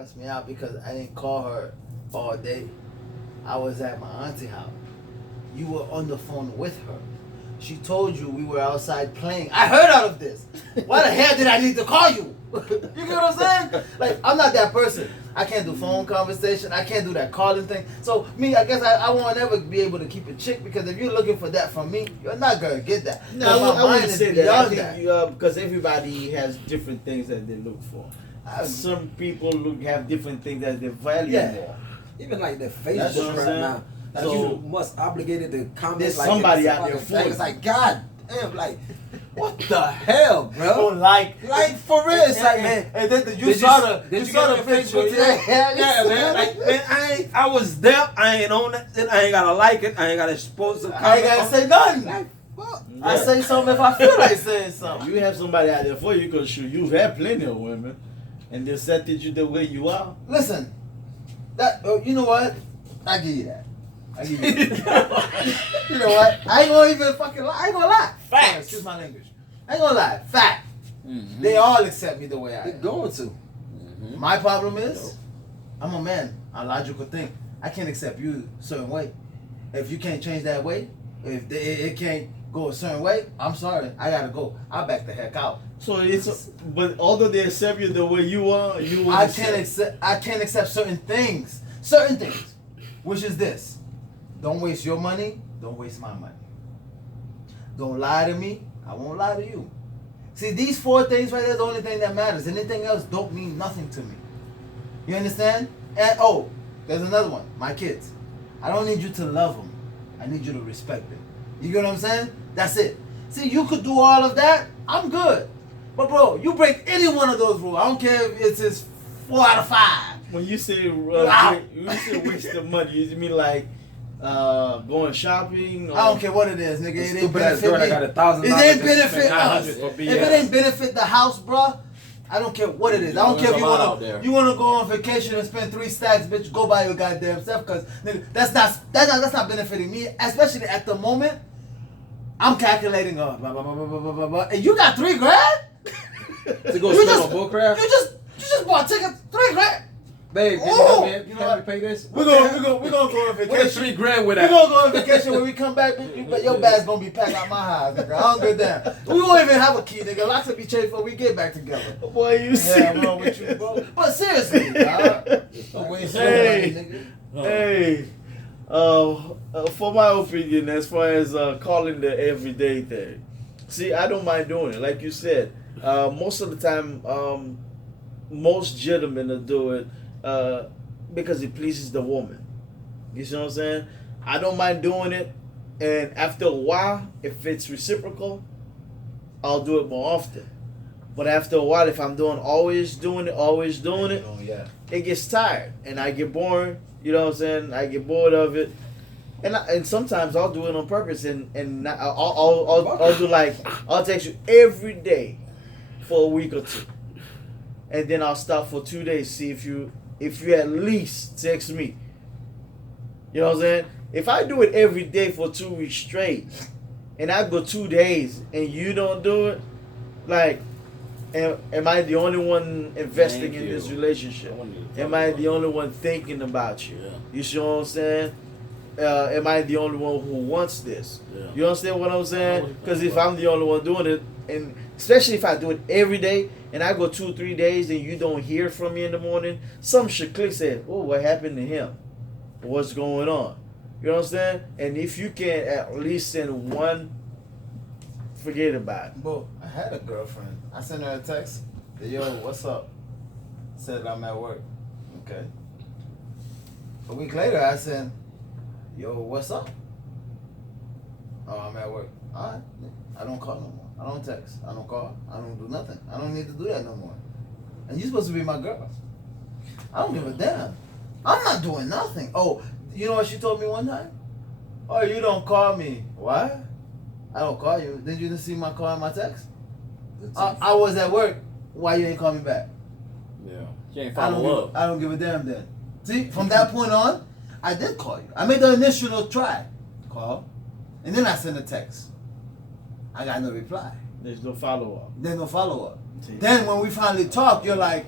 cussed me out because I didn't call her all day. I was at my auntie house. You were on the phone with her. She told you we were outside playing. I heard all of this. Why the hell did I need to call you? You get what I'm saying? Like, I'm not that person. I can't do phone conversation. I can't do that calling thing. So, me, I guess I won't ever be able to keep a chick because if you're looking for that from me, you're not going to get that. No, I wouldn't say that. I think because everybody has different things that they look for. Some people have different things that they value more. Even like the Facebook right now. Like so, you must obligated to comment. There's like somebody out there for it's like, God damn, like, what the hell, bro? Oh, like for real, it's like, man. And then you saw the picture. Yeah, man. Like, man, I was there. I ain't on it. I ain't gotta like it. I ain't gotta expose the. I ain't gotta say nothing. Like, yeah. I say something if I feel like saying something. You have somebody out there for you because you've had plenty of women, and they accepted you the way you are. Listen, that you know what? I give you that. You know what? I ain't gonna even fucking lie. I ain't gonna lie. Facts. Excuse my language. I ain't gonna lie. Fact. Mm-hmm. They all accept me the way I am. They're going to. Mm-hmm. My problem is, I'm a man. A logical thing. I can't accept you a certain way. If you can't change that way, if it can't go a certain way, I'm sorry. I gotta go. I'll back the heck out. So but although they accept you the way you are, I can't accept certain things. Certain things. Which is this. Don't waste your money. Don't waste my money. Don't lie to me. I won't lie to you. See, these 4 things right there is the only thing that matters. Anything else don't mean nothing to me. You understand? And there's another one. My kids. I don't need you to love them. I need you to respect them. You get what I'm saying? That's it. See, you could do all of that. I'm good. But bro, you break any one of those rules. I don't care if it's just 4 out of 5. When you say waste the money, you mean like going shopping? Or? I don't care what it is, nigga. It ain't benefit me. It ain't benefit us. If it ain't benefit the house, bruh, I don't care what it is. I don't care if you wanna go on vacation and spend 3 stacks, bitch. Go buy your goddamn stuff, cause nigga, that's not benefiting me, especially at the moment. I'm calculating blah, blah, blah, blah, blah, blah, blah, and you got $3 grand to go spend on bullcrap. You just bought tickets $3 grand. Babe, you know how to pay this? We're gonna go on vacation. Where's $3 grand with that? We're gonna go on vacation when we come back, but your bag's gonna be packed out my house, nigga. I don't give a damn. We won't even have a key, nigga. Locks will be changed before we get back together. Boy, you serious? Yeah, I'm wrong with you, bro. But seriously, dog. Don't waste your money, nigga. Hey, for my opinion, as far as calling the everyday thing, see, I don't mind doing it. Like you said, most of the time, most gentlemen will do it because it pleases the woman. You see what I'm saying? I don't mind doing it, and after a while, if it's reciprocal, I'll do it more often. But after a while, if I'm always doing it, it gets tired, and I get bored. You know what I'm saying? I get bored of it, and sometimes I'll do it on purpose, and I'll do like I'll text you every day for a week or 2, and then I'll stop for 2 days, see if you at least text me. You know what I'm saying? If I do it every day for 2 weeks straight, and I go 2 days and you don't do it, like, am I the only one investing in this relationship? Am I the only one thinking about you? Yeah. You see what I'm saying? Am I the only one who wants this? Yeah. You understand what I'm saying? Because if I'm the only one doing it, and especially if I do it every day, and I go 2-3 days and you don't hear from me in the morning, some should click say, oh, what happened to him? What's going on? You understand? And if you can at least send one, forget about it. Bro, I had a girlfriend. I sent her a text. Said, yo, what's up? Said I'm at work. Okay. A week later, I said, yo, what's up? Oh, I'm at work. All right. I don't call no more. I don't text. I don't call. I don't do nothing. I don't need to do that no more. And you're supposed to be my girl. I don't give a damn. I'm not doing nothing. Oh, you know what she told me one time? Oh, you don't call me. Why? I don't call you. Did you see my call and my text? I was at work. Why you ain't call me back? Yeah. She ain't follow up. I don't give a damn then. See, from that point on, I did call you. I made the initial try. Call. And then I sent a text. I got no reply. There's no follow-up. There's no follow-up. Then when we finally talk, you're like,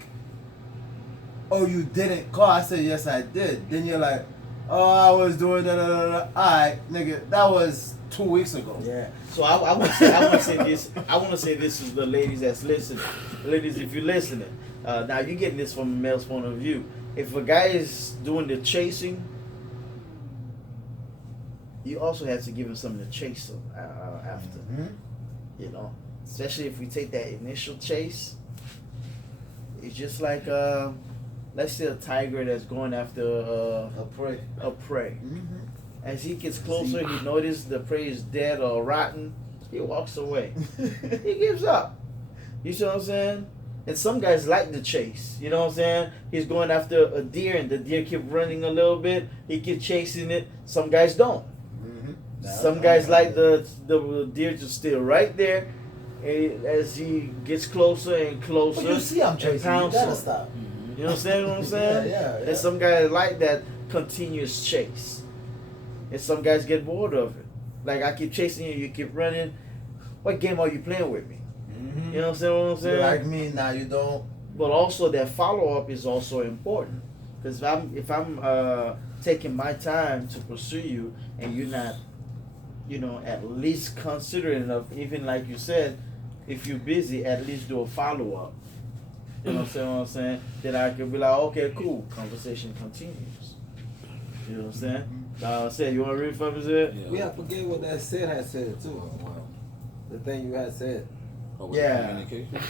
oh, you didn't call. I said, yes, I did. Then you're like, oh, I was doing da da da da. All right, nigga, that was 2 weeks ago. Yeah. So I want to say this. I want to say this is the ladies that's listening. Ladies, if you're listening, now you're getting this from a male's point of view. If a guy is doing the chasing, you also have to give him something to chase him after. Mm-hmm. You know, especially if we take that initial chase. It's just like let's say a tiger that's going after A prey. a prey. Mm-hmm. As he gets closer, he notices the prey is dead or rotten. He walks away. He gives up. You see what I'm saying? And some guys like the chase. You know what I'm saying? He's going after a deer, and the deer keep running a little bit. He keep chasing it. Some guys don't. Mm-hmm. Some guys like the deer to stay right there, as he gets closer and closer. But you see, I'm chasing. You pounce gotta him. stop. You understand what I'm saying? Yeah. And some guys like that continuous chase. And some guys get bored of it. Like, I keep chasing you, you keep running. What game are you playing with me? Mm-hmm. You know what I'm saying? You like me now, you don't. But also that follow up is also important. Because if I'm taking my time to pursue you and you're not, at least considering of, even like you said, if you're busy, at least do a follow up. You know what I'm saying? Then I could be like, okay, cool. Conversation continues. You know what I'm saying? Said, you want to read for me, Sid? Yeah, I forget what that Sid had said too. The thing you had said. Yeah. Communication.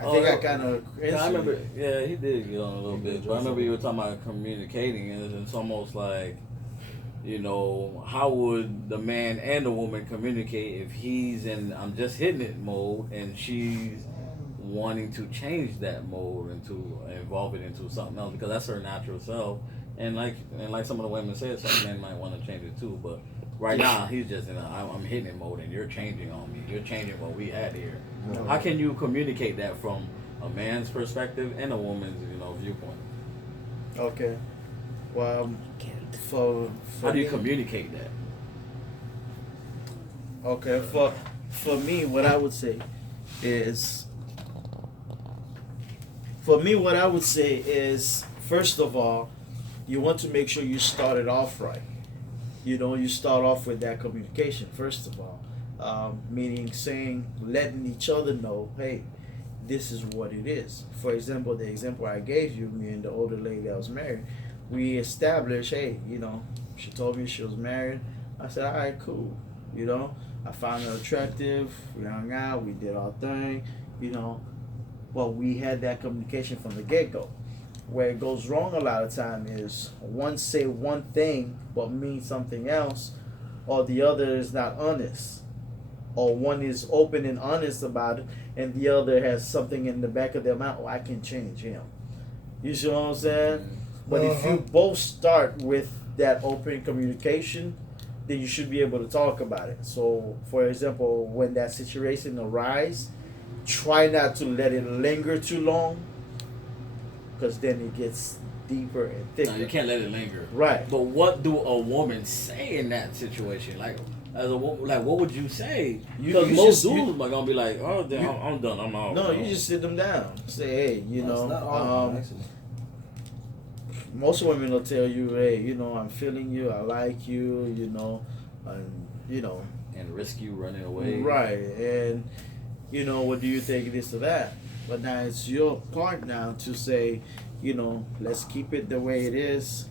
I think I kind of. I remember. Yeah, he did get on a little bit, but I remember you were talking about communicating, and it's almost like, how would the man and the woman communicate if he's in I'm just hitting it mode and she's wanting to change that mode and to evolve it into something else, because that's her natural self. And like some of the women said, some men might want to change it too. But right now, he's just in I'm hitting it mode, and you're changing on me. You're changing what we had here. How can you communicate that from a man's perspective and a woman's viewpoint? Okay. Well, for how do you communicate that? Okay, for me, what I would say is, first of all, you want to make sure you start it off right. You start off with that communication, first of all. Meaning letting each other know, hey, this is what it is. For example, the example I gave you, me and the older lady that was married, we established, hey, she told me she was married. I said, all right, cool. I found her attractive. We hung out. We did our thing. Well, we had that communication from the get-go. Where it goes wrong a lot of time is one say one thing but mean something else, or the other is not honest, or one is open and honest about it, and the other has something in the back of their mind. Oh, I can change him. You see what I'm saying? But if you both start with that open communication, then you should be able to talk about it. So, for example, when that situation arises, try not to let it linger too long, because then it gets deeper and thicker. No, you can't let it linger. Right. But what do a woman say in that situation? Like, as a woman, what would you say? Because most dudes are gonna be like, "Oh, damn, I'm done. I'm out." No, you just sit them down. Say, hey, It's not all of them, actually. most women will tell you, hey, I'm feeling you, I like you, and and risk you running away. right, and what do you think this or that? But now it's your part now to say, let's keep it the way it is.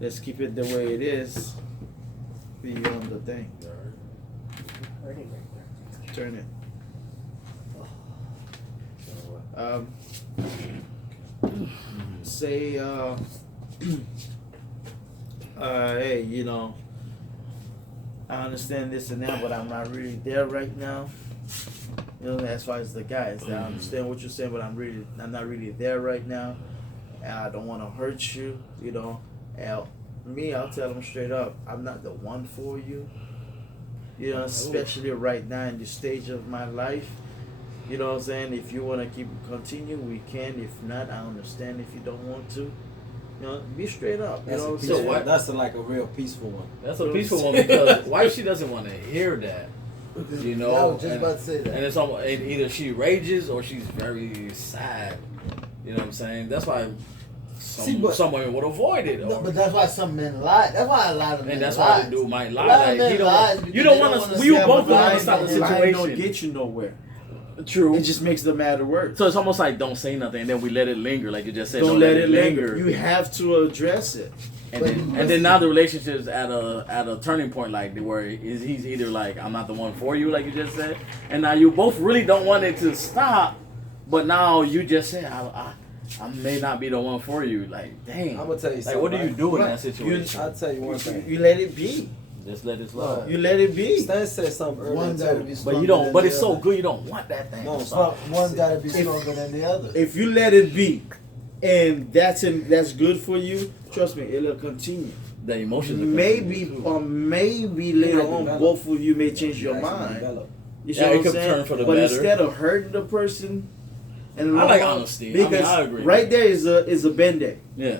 Let's keep it the way it is. Beyond the thing. Turn it. Say, hey, I understand this and that, but I'm not really there right now. As far as the guys, I understand what you're saying, but I'm not really there right now. And I don't want to hurt you, And me, I'll tell them straight up, I'm not the one for you. Especially right now in this stage of my life. You know what I'm saying? If you want to continue, we can. If not, I understand if you don't want to. Be straight up. That's like a real peaceful one. That's a peaceful one, because why she doesn't want to hear that. I was just about to say that. And it's almost, and either she rages or she's very sad. You know what I'm saying? That's why See, but- some women would avoid it. No, Or, but that's why some men lie. That's why a lot of men and that's lie. why the dude might A lot of lie. Like, men he don't lies want, because you don't they want don't to. wanna You step both up don't want lying to stop the and Lying don't situation. get you nowhere. True. It just makes the matter worse. So it's almost like don't say nothing, and then we let it linger, like you just said. Don't let it linger. You have to address it. And then now the relationship's at a turning point, like where he's either like, I'm not the one for you, like you just said, and now you both really don't want it to stop, but now you just said I may not be the one for you. Like, dang. I'm gonna tell you Like, something. what do you do in Right. that situation? I'll tell you one thing. You let it be. Just let it slide. You let it be. Stan said something earlier One gotta too. be But stronger you don't. than But the it's so other. good, you don't want that thing. No, to stop. One gotta be stronger than the other. If you let it be, and that's good for you, trust me, it'll continue. The emotions. will Maybe continue, too. or maybe later might on, develop. both of you may change your Actually mind. develop. You see Yeah, what it I'm could saying? turn for the but better. instead of hurting the person, and I like honesty. I mean, because I agree. right there is a band-aid. Yeah.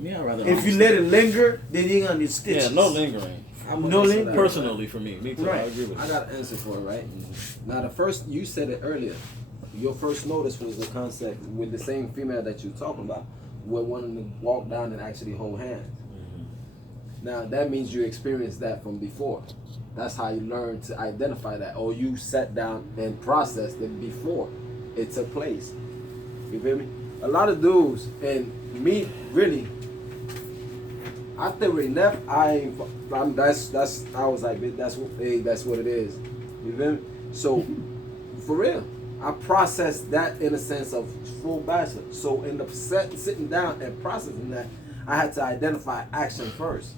Yeah, I'd rather. If you let it linger, then you're gonna need stitches. Yeah, no lingering. I'm No gonna answer link- that. Personally, for me too. I Right. agree with I you. got an answer for it, right? Now, the first, you said it earlier. Your first notice was the concept with the same female that you're talking about, with wanting to walk down and actually hold hands. Now, that means you experienced that from before. That's how you learn to identify that. Or you sat down and processed it before it took place. You feel me? A lot of dudes, and me, really, after we left, I was like, that's what it is. You feel me? So, for real, I processed that in a sense of full bachelor. So, in the sitting down and processing that, I had to identify action first.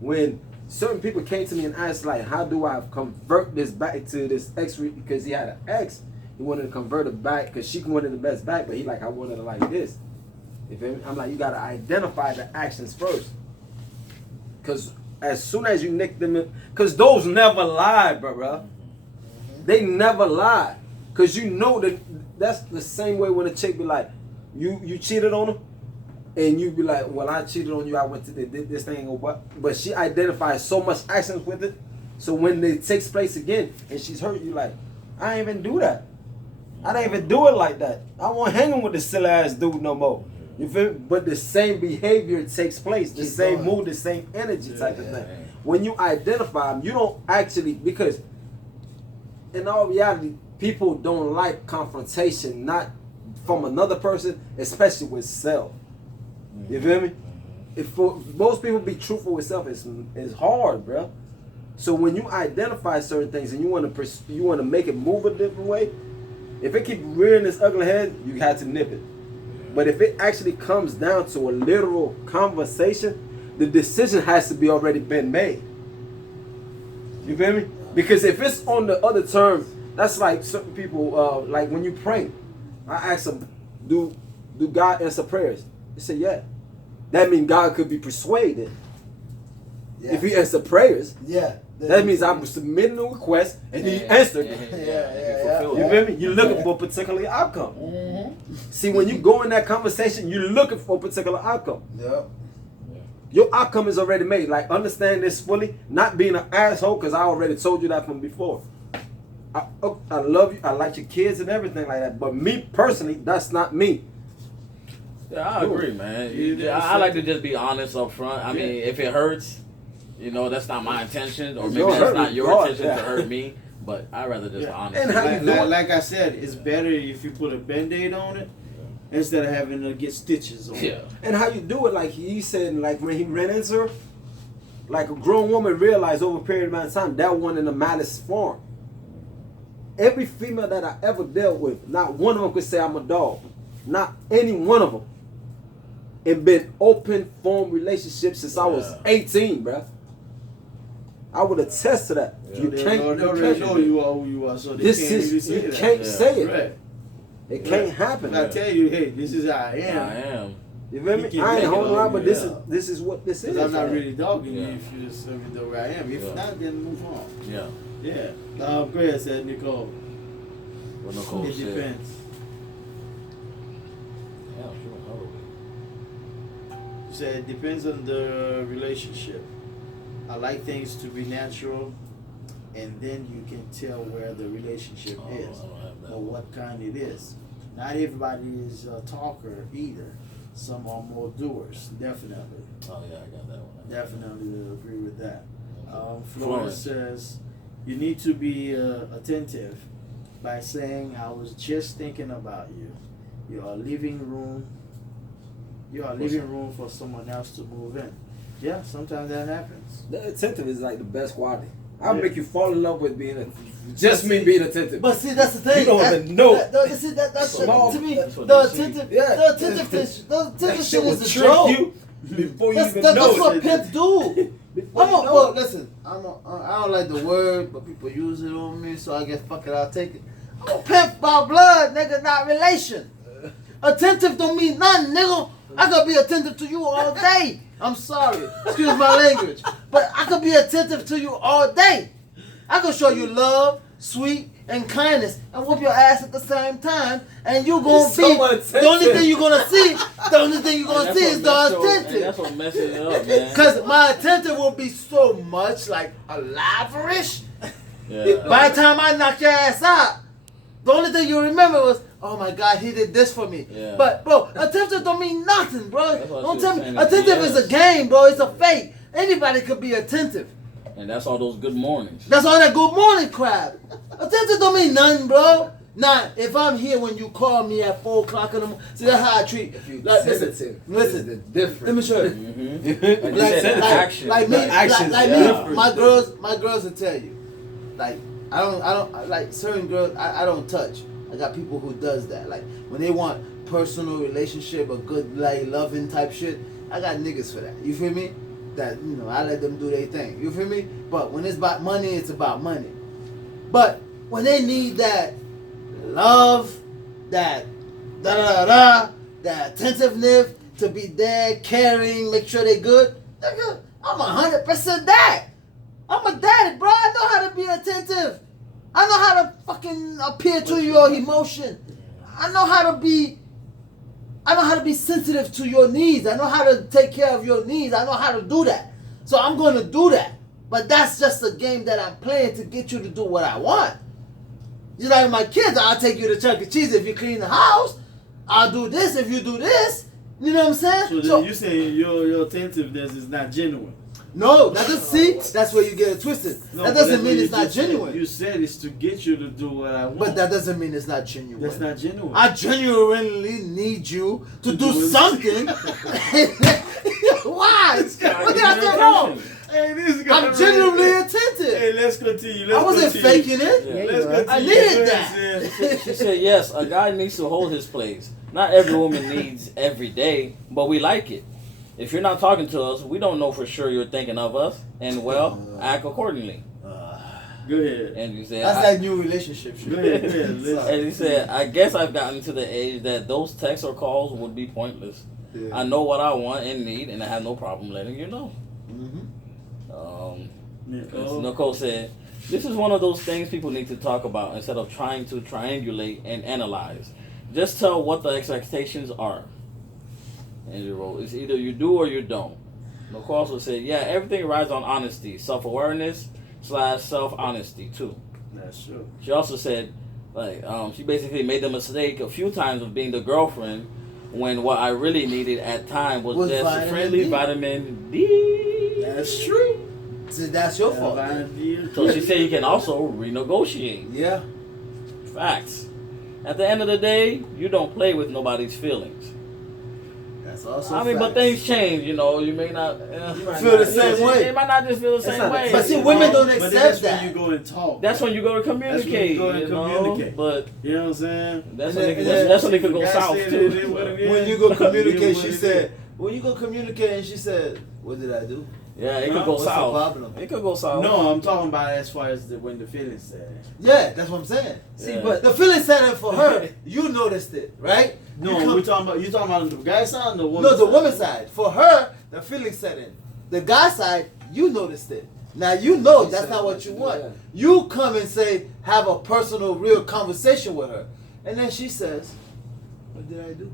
When certain people came to me and asked, like, how do I convert this back to this ex? Because he had an ex, he wanted to convert it back because she wanted the best back, but he like, I wanted it like this. You feel me? I'm like, you gotta identify the actions first. Cause as soon as you nick them, cause those never lie, bro. They never lie. Cause you know that that's the same way when a chick be like, you cheated on him, and you be like, well, I cheated on you, I went to this thing or what, but she identifies so much actions with it, so when it takes place again and she's hurt, you like, I ain't even do that. I didn't even do it like that. I won't hang with this silly ass dude no more. You feel me? But the same behavior takes place, the Keep same going. mood, the same energy type of Yeah. thing. When you identify them, you don't actually, because in all reality, people don't like confrontation, not from another person, especially with self. You feel me? If for most people be truthful with self, it's hard, bro. So when you identify certain things and you want to make it move a different way, if it keep rearing its ugly head, you have to nip it. But if it actually comes down to a literal conversation, the decision has to be already been made. You feel me? Because if it's on the other term, that's like certain people, like when you pray, I ask them, do God answer prayers? They say, yeah. That means God could be persuaded. Yeah. If he answer prayers, Yeah. that means I'm submitting a request and he answered. Yeah. You feel me? You're looking for a particular outcome. Mm-hmm. See, when you go in that conversation, you're looking for a particular outcome. Yep. Your outcome is already made. Like, understand this fully. Not being an asshole, because I already told you that from before. I love you. I like your kids and everything like that. But me personally, that's not me. Yeah, I agree, man. You I like to just be honest up front. I mean, if it hurts, that's not my intention, or It's maybe gonna that's hurt not me. your God, intention yeah. to hurt me. But I'd rather just Yeah. honest. And how you do it? Like I said, it's better if you put a band-aid on it instead of having to get stitches on Yeah. it. And how you do it, like he said, like when he ran into her, like a grown woman realized over a period of amount of time that one in the malice form. Every female that I ever dealt with, not one of them could say I'm a dog. Not any one of them. It been open form relationships since I was Yeah. 18, bruh. I would attest to that. Yeah. You They can't. already know you are who you are, so they This can't really is say you that. can't Yeah. say it. Right. It can't happen. If I tell you, hey, this is how I am. I am. You feel me? You can I ain't make it holding on on, but you, this is what this is. Because I'm not right? really dogging you Yeah. if you just let me know where I am. If Yeah. not, then move on. Yeah. Yeah. Go ahead, said Nicole. What Nicole It said. depends. Yeah, sure. You said it depends on the relationship. I like things to be natural, and then you can tell where the relationship Oh, is I don't have that or one. what kind it is. not everybody is a talker either. Some are more doers, definitely. Oh yeah, I got that one. Definitely agree with that. Florence Florence. says, you need to be attentive by saying, I was just thinking about you. You are leaving room for someone else to move in. Yeah, sometimes that happens. The attentive is like the best quality. I'll Yeah. make you fall in love with being just me being attentive. But see, that's the thing. You don't even know. That's Small- to me. That's what The they see. attentive, Yeah. the attentive That shit will is the trick joke. you before you That's even know what it. pimp do. Before I'm you a, know well, it. listen, I don't like the word, but people use it on me, so I guess fuck it, I'll take it. I'm a pimp by blood, nigga, not relation. Attentive don't mean nothing, nigga. I could be attentive to you all day. I'm sorry, excuse my language, but I could be attentive to you all day. I could show you love, sweet, and kindness, and whoop your ass at the same time, and you gonna He's so be the only thing you're gonna see. The only thing you're gonna see is the And attentive. that's what messes it up, man. Cause my attentive will be so much like a laverish. Yeah. By the time I knock your ass out, the only thing you remember was, oh my God, he did this for me. Yeah. But bro, attentive don't mean nothing, bro. That's what Don't she tell was me. saying, Attentive it's is a game, bro. It's a fake. Anybody could be attentive. And that's all those good mornings. That's all that good morning crap. Attentive don't mean nothing, bro. Now, if I'm here when you call me at 4 o'clock in the morning, see that's how I treat. If you Like, attentive, listen. it's different. Let me show you. Mm-hmm. Like, Like, said, like, action. like me, The action's like different. me, my girls will tell you, like I don't like certain girls. I don't touch. I got people who does that. Like when they want personal relationship, a good like loving type shit. I got niggas for that. You feel me? That I let them do their thing. You feel me? But when it's about money, it's about money. But when they need that love, that that attentiveness to be there, caring, make sure they good. Nigga, I'm 100% that. I'm a daddy, bro. I know how to be attentive. I know how to fucking appeal to your emotion. I know how to be sensitive to your needs. I know how to take care of your needs. I know how to do that. So I'm going to do that. But that's just a game that I'm playing to get you to do what I want. Just like my kids, I'll take you to Chuck E. Cheese if you clean the house. I'll do this if you do this. You know what I'm saying? So you say your attentiveness is not genuine. No, that doesn't see. That's where you get it twisted. No, that but doesn't that's mean what it's you not just said. genuine. You said it's to get you to do what I want. But that doesn't mean it's not genuine. That's not genuine. I genuinely need you to do do it. something. Why? What did I do wrong? Hey, this guy I'm genuinely Hey, attentive. let's continue. I wasn't faking it. Yeah. Let's continue. I needed Yes, that. She said, yes, a guy needs to hold his place. Not every woman needs every day, but we like it. If you're not talking to us, we don't know for sure you're thinking of us, and act accordingly. Go ahead. And you said, That's that new relationship shit. Go ahead. Go ahead. Let's- and he said, I guess I've gotten to the age that those texts or calls would be pointless. Yeah. I know what I want and need, and I have no problem letting you know. Mm-hmm. As Nicole said, this is one of those things people need to talk about instead of trying to triangulate and analyze. Just tell what the expectations are. And you wrote, it's either you do or you don't. Nicole also said, yeah, everything rides on honesty, self-awareness / self-honesty too. That's true. She also said, she basically made the mistake a few times of being the girlfriend when what I really needed at time was just vitamin friendly D. vitamin D. That's true. See, that's your fault. So she said you can also renegotiate. Yeah. Facts. At the end of the day, you don't play with nobody's feelings. That's also. I mean, but facts. things change, you know. You may not Feel the same way. They might not just feel the same not way. the- But see, you women know? don't But accept that's that. when you go and talk. That's when you go to communicate. go and you know? communicate. But You know what I'm saying? that's And when then- that's when it could go Guy south said too. it is what it is. When you go It communicate, is she what it said, is. when you go communicate, and she said, what did I do? Yeah, it Huh? could go What's the south. problem? It could go south. No, I'm talking about as far as when the feelings said. Yeah, that's what I'm saying. See, Yeah. but the feeling set in for her, you noticed it, right? No, You you talking about the guy side or the woman No, the woman's side. For her, the feeling set in. The guy side, you noticed it. Now you know She that's said not what what you you want. do, yeah. You come and say, have a personal, real conversation with her. And then she says, what did I do?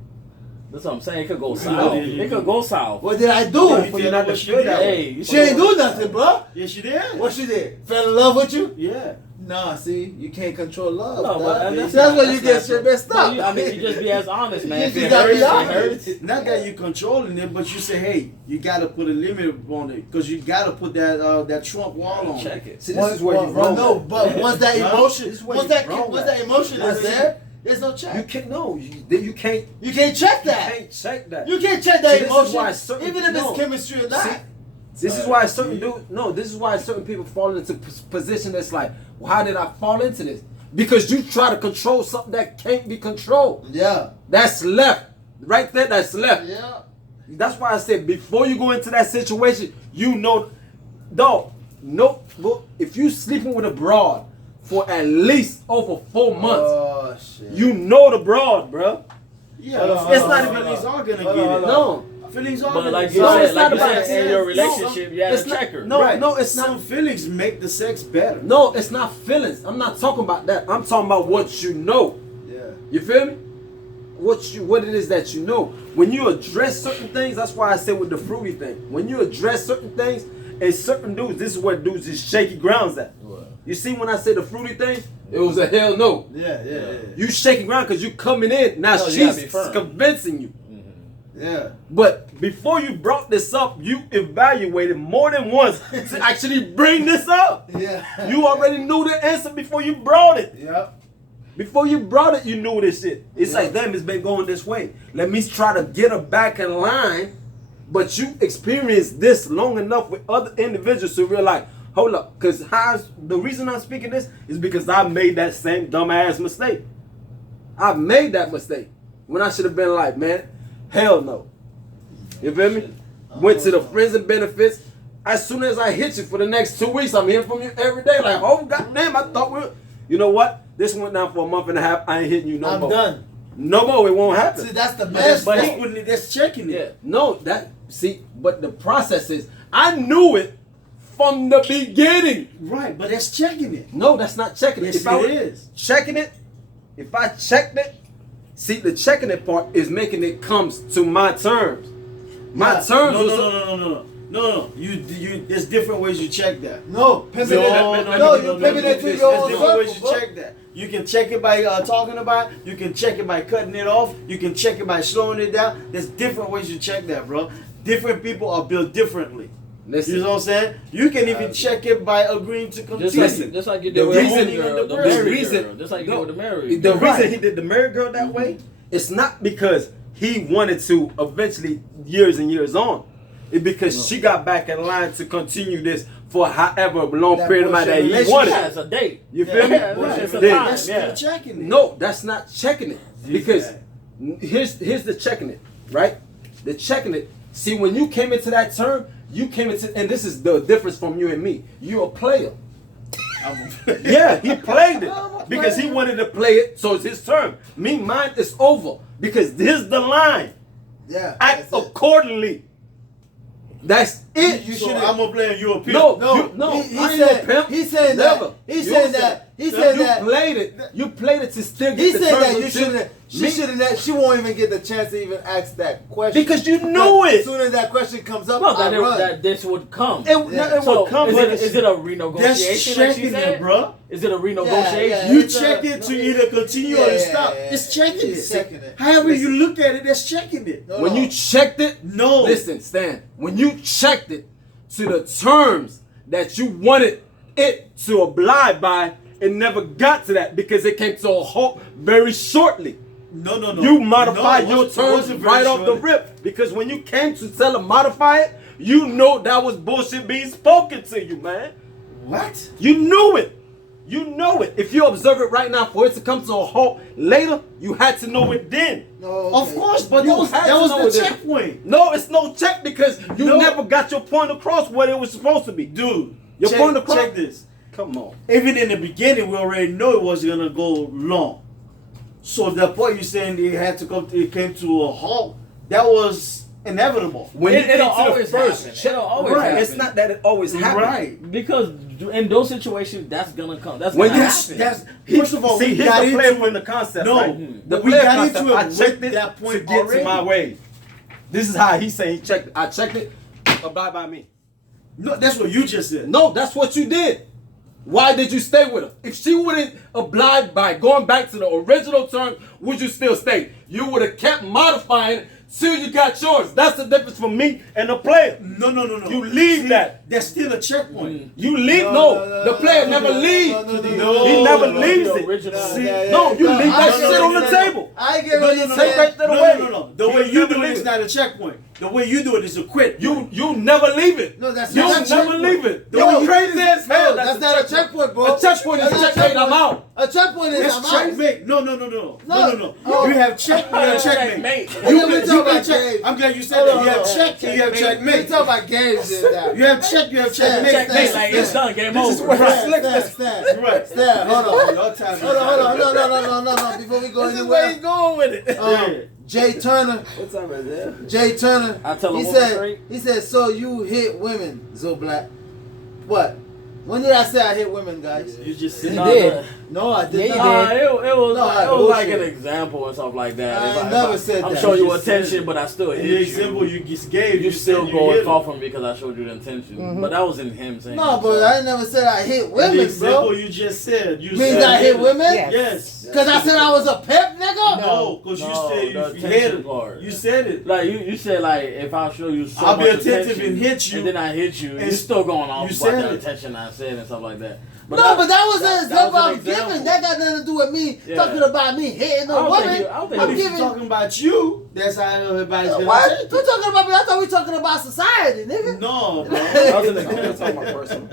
That's what I'm saying. It could go know, south. you- It could go south. What did I You do? feel not to she feel did. that way. Hey, you She ain't do nothing, bro. Yeah, she did. What she did? Fell in love with you? Yeah. Nah, see, you can't control love. No, but dog. that's That's not- where you that's get not shit messed But up. I mean, you just be as honest, man. You If just it gotta hurts, be it honest. hurts. Not that you controlling it, but you say, hey, you gotta put a limit on it because you gotta put that Trump wall on. Check it. See, this is where you're wrong. No, but once that Huh? emotion, This is where once you're that wrong once at. that emotion is there, there's no You check. can't. No, you can't. You can't check You that. can't check that. You can't check See, that this is emotion, why certain- even if no. it's chemistry or not. See, this is why certain dudes. No, this is why certain people fall into position that's like, well, how did I fall into this? Because you try to control something that can't be controlled. Yeah. That's left. Right there, that's left. Yeah. That's why I said before you go into that situation, you know, dog, no, well, if you sleeping with a broad for at least over 4 months, Oh shit. you know the broad, bro. Yeah, Hold on, it's hold not on, even hold feelings on. are gonna Hold get on, it. hold No. Feelings are But gonna like get you it. No, said, it's not like you about said, in that. your No. relationship, you had It's a not- checker. no. Right. it's Some not. feelings make the sex better. No, it's not feelings. I'm not talking about that. I'm talking about what you know. Yeah. You feel me? What it is that you know. When you address certain things, that's why I said with the fruity thing. When you address certain things, and certain dudes, this is where dudes is shaky grounds at. What? You see when I said the fruity thing, it was a hell no. Yeah. You shaking ground because you coming in. Now No, you gotta be she's firm. convincing you. Yeah. But before you brought this up, you evaluated more than once to actually bring this up. Yeah. You already knew the answer before you brought it. Yep. Before you brought it, you knew this shit. It's Yeah. like, damn, it's been going this way. Let me try to get her back in line. But you experienced this long enough with other individuals to realize, hold up, because the reason I'm speaking this is because I made that same dumbass mistake. I made that mistake when I should have been like, man, hell no. You feel me? Went to the friends and benefits. As soon as I hit you for the next 2 weeks, I'm hearing from you every day. Like, oh goddamn, I thought we were. You know what? This went down for a month and a half. I ain't hitting you no I'm more. done. No more. It won't happen. See, that's the best. But part. equally, that's checking it. Yeah. No, but the process is, I knew it from the beginning. Right, but that's checking it. No, that's not checking it. Yes, I it was is. checking it, if I checked it, see, the checking it part is making it comes to my terms. My terms No, was no. You. There's different ways you check that. No, pimping it. no, No, you pimping it to There's your own different ways circle, you bro. check that. You can check it by talking about it. You can check it by cutting it off. You can check it by slowing it down. There's different ways you check that, bro. Different people are built differently. Listen, You know what I'm saying? You can even check it by agreeing to Just continue. like, just like you The did with reason- the girl, the the married reason- girl. Just like you no, did with the married the girl. reason he did the married girl that way, it's not because he wanted to eventually years and years on. It's because she got back in line to continue this for however long That period of time that he bullshit wanted. Yeah, it's a date. You feel me? Yeah, right. It's a Then- time. That's Yeah. still checking it. No, that's not checking it. Because Exactly. here's the checking it, right? The checking it. See, when you came into that term, you came into, and this is the difference from you and me. You're a player. Yeah, he played it because he wanted to play it, so it's his term. Me, mine is over because this is the line. Yeah. Act that's it. accordingly. That's it. You So should've- I'm gonna play you a pimp. No, No, he he ain't said- no pimp. he said Never. that- he You said that- he so said you that- played it. You played it to still get He the said terms that you until- shouldn't. She Me- shouldn't. She won't even get the chance to even ask that question Because you knew As it. soon as that question comes up, Well, I that, run. that this would come. It Yeah. would So come. is but it a That's renegotiation? Like she checking said? it, bro. Is it a renegotiation? Yeah. You It's check a- it to no, either continue or to yeah, stop. yeah, It's checking it's it. checking it. However Listen. you look at it, that's checking it. No, When no. you checked it, No. listen, Stan. When you checked it to the terms that you wanted it to abide by, it never got to that because it came to a halt very shortly. No. You modified No, your it wasn't terms very right off the shortly. rip because when you came to tell them modify it, you know that was bullshit being spoken to you, man. What? You knew it. You know it. If you observe it right now, for it to come to a halt later, you had to know it then. No, Of okay. course, but You that was had to know the it. checkpoint. No, it's no check because you No. never got your point across what it was supposed to be. Dude, Your check, point across. check this. Come on. Even in the beginning, we already know it wasn't gonna go long. So the point you're saying it came to a halt, that was inevitable. When It'll you get to always the first happen. check, It'll always right? happen. It's not that it always happens. Right. Because in those situations, that's gonna come. That's When gonna you- happen. That's first of all, See, we here's got the player into from the concept, No, right? but The we player got concept, into it I checked with it that point to get already. to my way. This is how he saying he checked it. I checked it. Abide by me. No, that's what you just said. No, that's what you did. Why did you stay with her? If she wouldn't oblige by going back to the original terms, would you still stay? You would have kept modifying it till you got yours. That's the difference from me and the player. No. You leave that. There's still a checkpoint. You leave. No, the player never leaves. He never leaves it. No, you leave that shit on the table. I get No, what no, you no, saying. take that away. No. The way you do it is not a checkpoint. The way you do it is a quit. You never leave it. No, that's You not a never checkpoint. leave it. Yo, You're crazy as hell. That's not a checkpoint, bro. A checkpoint is a checkmate. I'm out. A checkpoint is That's I'm out. checkmate. No. Oh. You have check. You have checkmate. You got check. I'm glad you said that. You have check and you have We checkmate. talk about games and that. You have check. You have checkmate. Checkmate, like it's done, game This is over. what Stan, Right. hold on. Your time. Hold on. No. Before we go This is where anywhere. he's going with it. Jay Turner. What time is it? Jay Turner. I tell a he woman said, straight. He said, so you hit women, Zo Black. What? When did I say I hit women, guys? You just said. You did. No, I did Yeah, not. you It was No, like bullshit. an example and stuff like that. I never said I'm that. showing You you just said attention, it. but I still The hit example you. you just gave. You still said go hit and fall him. for me because I showed you the intention. But that wasn't him saying. No, it, but so. I never said I hit The women, example bro. you just said. You Means said I hit women? Yes. Yes. Because I said I was a pimp, nigga? No, because you No, said the you hit attention it. part. You said it. Like you said, like if I show you so I'll be much attentive attention and hit you, and then I hit you, and you're still going off you about said the it. attention I said and stuff like that. But that was an example was an I'm example. giving. That got nothing to do with me Yeah. talking about me hitting a I don't woman. think you- I don't think I'm If you- you're giving. talking about you, that's how everybody's gonna What? take You it. talking about me? I thought we talking about society, nigga. No, bro. I was in the I'm talking about personal.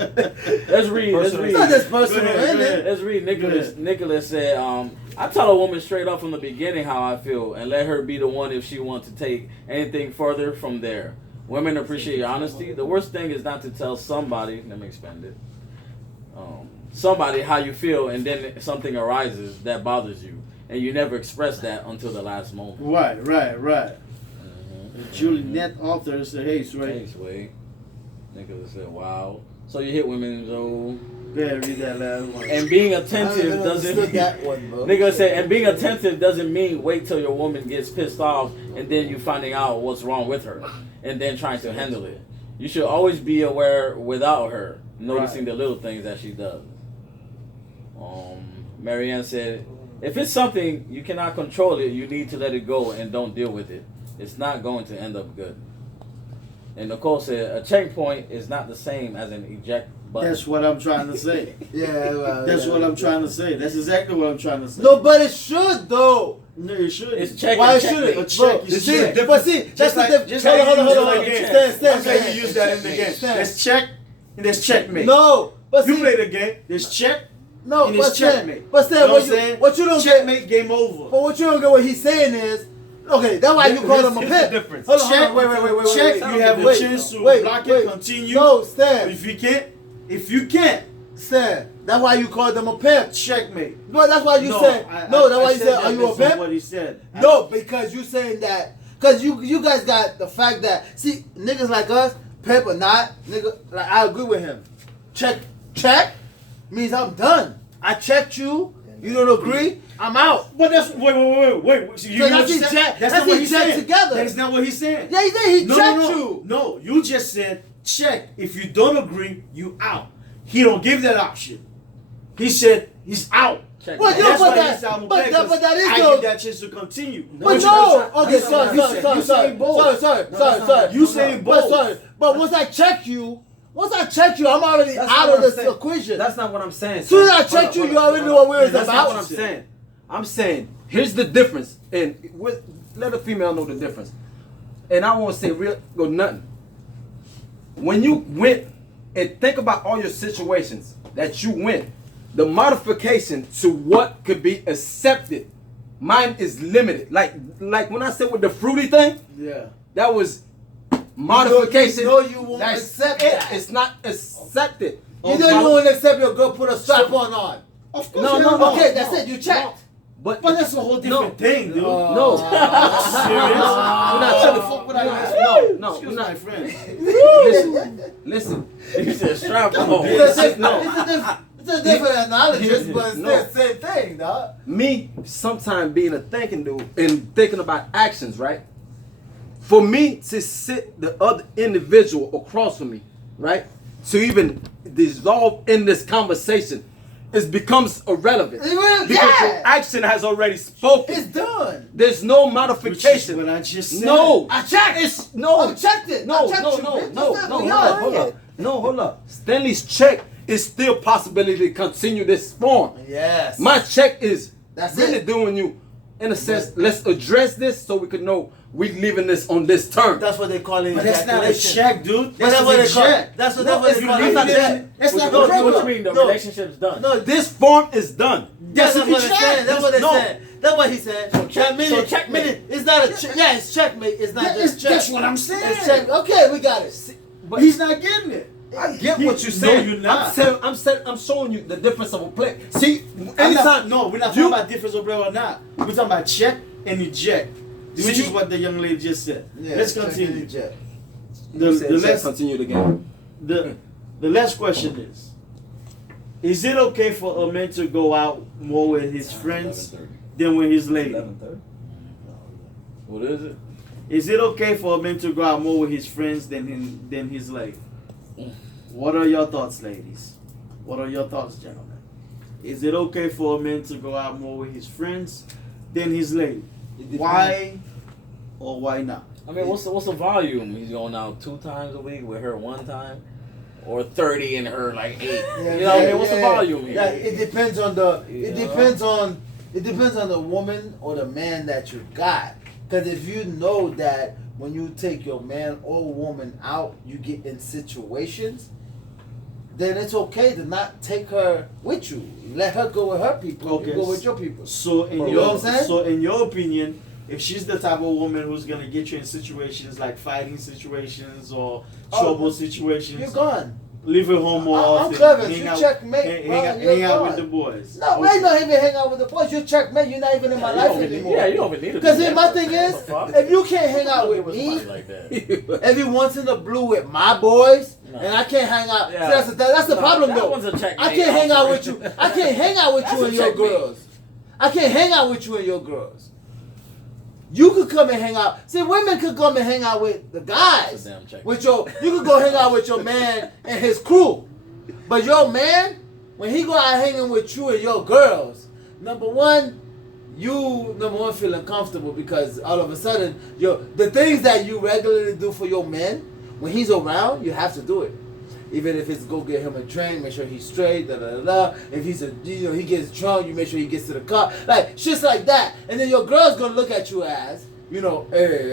Let's read. It's not this personal, Go ahead, isn't go it? ahead. Let's read. Nicholas. Good. Nicholas said, "I tell a woman straight up from the beginning how I feel, and let her be the one if she wants to take anything further from there. Women appreciate your honesty. The worst thing is not to tell somebody. Let me expand it. Somebody how you feel, and then something arises that bothers you, and you never express that until the last moment." Right. Juliet author said, "Hey, Sway." Thanks, Wade. Nicholas said, "Wow." So you hit women, so Go ahead, read that last one. and being I don't attentive even doesn't. understood that one, bro. Nigga said, and being attentive doesn't mean wait till your woman gets pissed off and then you finding out what's wrong with her and then trying to handle it. You should always be aware without her, noticing the little things that she does. Marianne said, if it's something you cannot control it, you need to let it go and don't deal with it. It's not going to end up good. And Nicole said, a checkpoint is not the same as an eject button. That's what I'm trying to say. Yeah, well, That's yeah. what I'm trying to say. That's exactly what I'm trying to say. No, but it should though. No, it should. It's check Why and should checkmate. it? A check is See, check. but see, that's Just the like, difference. just like Hold on, you hold on, use hold that on. game. Stand, That's how stand. you use that in the game. Stand. There's check and there's checkmate. No, but You see, play the game. There's check no, and but it's stand, checkmate. but stand. You know What what I'm you, saying? what you don't get, Checkmate, game over. but what you don't get, what he's saying is, okay, that's why you call him a Here's the pimp. difference. Hold on, Check, wait. check. You have a wait, chance to wait, block wait. it, continue. No, stand, If you can't, stand. That's why you call them a pimp. checkmate. No, that's why you No, said. I- No, I- that's why I you said. Are that you a based on pimp? What he said. No, because you saying that. Because you guys got the fact that, see, niggas like us, pimp or not, nigga, like, I agree with him. Check means I'm done. I checked you. You don't agree? I'm out. But that's wait. So you So know that's what he you said? check- That's that's not what he he's check saying. together. That is not what he's saying. Yeah, he did. He No, checked no, you. No, you just said check. If you don't agree, you out. He don't give that option. He said he's out. Check Well, mate. yo, That's but why that- he's out. but that is I no- give that chance to continue. But you no. Okay, you sorry. saying both. Sorry. You saying But both. sorry. But once I check you, I'm already That's out not of what I'm this saying. equation. That's not what I'm saying. Soon as I son. checked you, Hold you on, already hold knew on. what we was That's about. not what I'm saying. I'm saying here's the difference, and let a female know the difference. And I won't say real or nothing. When you went and think about all your situations that you went, the modification to what could be accepted, mine is limited. Like when I said with the fruity thing, Yeah. that was modification. You know you won't That's accept it. that. It's not accepted. You know you won't accept your girl put a strap on. Of course. No, you no, don't. no. Okay, that's it. You checked. But But that's a whole different thing, dude. no. Serious? We're not trying to fuck with that. No, Excuse we're my not. friend. Listen. He said strap on. It's a different analogy, but it's No. the same thing, dog. Me, sometimes being a thinking dude and thinking about actions, right? For me to sit the other individual across from me, right? To even dissolved in this conversation. It becomes irrelevant because your action has already spoken. It's done. There's no Which is modification. what I just said. No, I checked. It's no. I checked it. No, I checked no, you, no, bitch. no, That's no. not Hold real. up. No, hold up. Stanley's check is still possibility to continue this form. Yes. My check is That's really it. doing you, in a sense. Let's address this so we can know we leaving this on this term. That's what they call it. But that's not a ejaculation. check, dude. But that's what they call it. That's what No, they if you call it. leave That's it not in- that. That's not No, the no, What no, you mean? The no. relationship's done. No, This form is done. That's Yes, what if they're you saying. That's what they No. said. That's what he said. So checkmate. It's not a check. Yeah, it's checkmate. It's not just check. That's what I'm saying. It's check. Okay, we got it. But He's not getting it. I get He- what you're no, saying. you're not. I'm showing you the difference of a play. See, I'm not- anytime. no, we're not you- talking about difference of play or not. We're talking about check and eject, which See? is what the young lady just said. Yeah, Let's check and continue. eject. Continue the game. The last question is it okay for a man to go out more with his friends 11:30. than with his lady? 11:30. What is it? Is it okay for a man to go out more with his friends than his lady? What are your thoughts, ladies? What are your thoughts, gentlemen? Is it okay for a man to go out more with his friends than his lady? Why or why not? I mean, what's the volume? He's going out 2 times a week with her 1 time, or 30 and her like 8. You know what I mean? What's the volume here? Yeah, it depends on the. It Yeah. depends on. It depends on the woman or the man that you got. Because if you know that when you take your man or woman out, you get in situations, then it's okay to not take her with you. Let her go with her people. Okay. You go with your people. So in You know what I'm saying? so in your opinion, if she's the type of woman who's gonna get you in situations like fighting situations or trouble situations, You're gone. leave her home more I'm often. clever. Hang You out, checkmate, hang, bro, hang out, you're hang out with gone. the boys. No, Okay. wait, not even hang out with the boys. You checkmate. You're not even in my You life don't even- anymore. Yeah, you don't even need to. Because do then that. my thing is, What the fuck? if you can't hang out with With me somebody like that. every once in a blue with my boys, Nah. and I can't hang out. Yeah. See, that's the Nah, problem, that though. one's a checkmate I can't hang out with operation. you. I can't hang out with That's you a and your checkmate. girls. I can't hang out with you and your girls. You could come and hang out. See, women could come and hang out with the guys. That's a damn checkmate. With your, you could go hang out with your man and his crew. But your man, when he go out hanging with you and your girls, number one feel uncomfortable because all of a sudden the things that you regularly do for your man, when he's around, you have to do it. Even if it's go get him a drink, make sure he's straight, da da da da. If he gets drunk, you make sure he gets to the car, like shit like that. And then your girl's gonna look at you as, hey,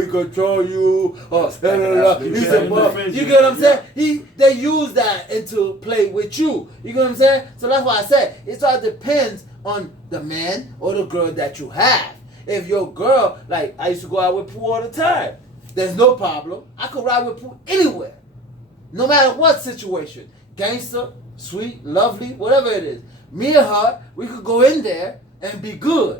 he control you, da da da. He's a buff. You get what I'm saying? They use that into play with you. You get what I'm saying? So that's why I said it all depends on the man or the girl that you have. If your girl, like I used to go out with Pooh all the time, there's no problem. I could ride with Pooh anywhere. No matter what situation, gangster, sweet, lovely, whatever it is. Me and her, we could go in there and be good.